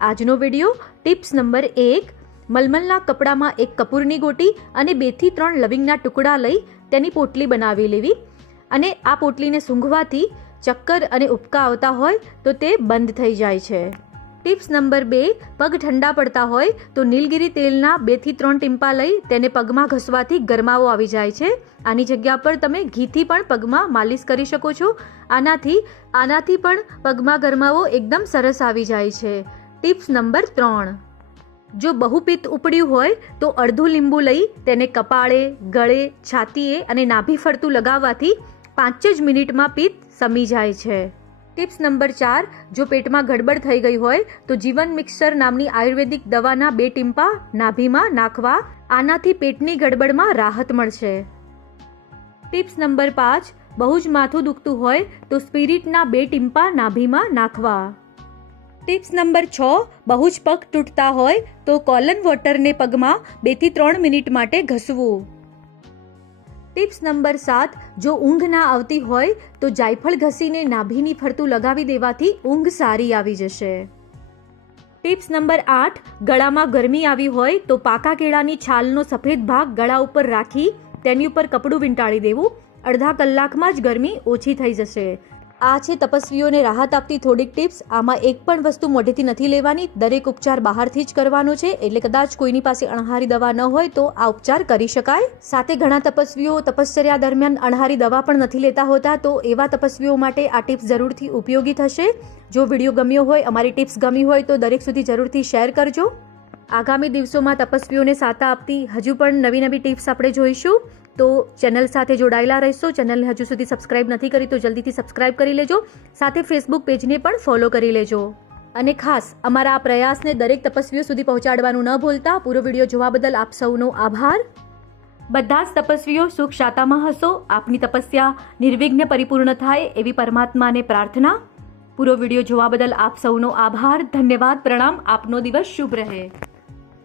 આજનો video, tips number એક, મલમલના કપડામાં એક કપૂરની ગોટી અને બેથી ત્રણ લવિંગના ટુકડા લઈ તેની પોટલી બનાવી લેવી. અને આ પોટલીને સૂંઘવાથી ચક્કર અને ઉબકા આવતા હોય તો તે બંધ થઈ જાય છે. ટિપ્સ નંબર બે, પગ ઠંડા પડતા હોય તો નીલગિરી તેલના બેથી ત્રણ ટીમ્પા લઈ તેને પગમાં ઘસવાથી ગરમાવો આવી જાય છે. આની જગ્યા પર તમે ઘીથી પણ પગમાં માલિશ કરી શકો છો. આનાથી આનાથી પણ પગમાં ગરમાવો એકદમ સરસ આવી જાય છે. ટિપ્સ નંબર ત્રણ. જો બહુ પિત્ત ઉપડ્યું હોય, તો અડધું લીંબુ લઈ તેને કપાળે, ગળે, છાતીએ અને નાભી ફરતું લગાવવાથી પાંચ જ મિનિટમાં પિત્ત સમી જાય છે. ટિપ્સ નંબર ચાર, જો પેટમાં ગડબડ થઈ ગઈ હોય, તો જીવન મિક્સર નામની આયુર્વેદિક દવાના બે ટીમ્પા નાભીમાં નાખવા, આનાથી પેટની ગડબડમાં રાહત મળશે. ટિપ્સ નંબર પાંચ, બહુ જ માથું દુખતું હોય, તો સ્પિરિટના બે ટીમ્પા નાભીમાં નાખવા. ટિપ્સ નંબર છ, બહુ જ પગ તૂટતા હોય તો કોલન વોટરને પગમાં બેથી ત્રણ મિનિટ માટે ઘસવું. ટિપ્સ નંબર સાત, જો ઊંઘ ના આવતી હોય તો જાયફળ ઘસીને નાભીની ફરતું લગાવી દેવાથી ઊંઘ સારી આવી જશે. ટિપ્સ નંબર આઠ, ગળામાં ગરમી આવી હોય તો પાકા કેળાની છાલનો સફેદ ભાગ ગળા ઉપર રાખી તેની ઉપર કપડું વીંટાળી દેવું. અડધા કલાકમાં જ ગરમી ઓછી થઈ જશે. આ છે તપસ્વીઓને રાહત આપતી થોડીક ટિપ્સ. આમાં એક પણ વસ્તુ મોઢેથી નથી લેવાની. દરેક ઉપચાર બહારથી જ કરવાનો છે. એટલે કદાચ કોઈની પાસે અણહારી દવા ન હોય તો આ ઉપચાર કરી શકાય. સાથે ઘણા તપસ્વીઓ તપશ્ચર્યા દરમિયાન અણહારી દવા પણ નથી લેતા હોતા, તો એવા તપસ્વીઓ માટે આ ટિપ્સ જરૂરથી ઉપયોગી થશે. જો વીડિયો ગમ્યો હોય, અમારી ટિપ્સ ગમી હોય તો દરેક સુધી જરૂરથી શેર કરજો. આગામી દિવસોમાં તપસ્વીઓને સાતા આપતી હજુ પણ નવી નવી ટિપ્સ આપણે જોઈશું. તો ચેનલ સાથે જોડાયેલા રહેશો. ચેનલને હજુ સુધી સબસ્ક્રાઇબ નથી કરી તો જલ્દીથી સબસ્ક્રાઇબ કરી લેજો. સાથે ફેસબુક પેજને પણ ફોલો કરી લેજો. અને ખાસ, અમારા આ પ્રયાસને દરેક તપસ્વીઓ સુધી પહોંચાડવાનું ન ભૂલતા પૂરો વીડિયો જોવા બદલ આપ સૌનો આભાર. બધા જ તપસ્વીઓ સુખ શાતામાં હશો. આપની તપસ્યા નિર્વિઘ્ન પરિપૂર્ણ થાય એવી પરમાત્માને પ્રાર્થના. પૂરો વીડિયો જોવા બદલ આપ સૌનો આભાર. ધન્યવાદ. પ્રણામ. આપનો દિવસ શુભ રહે.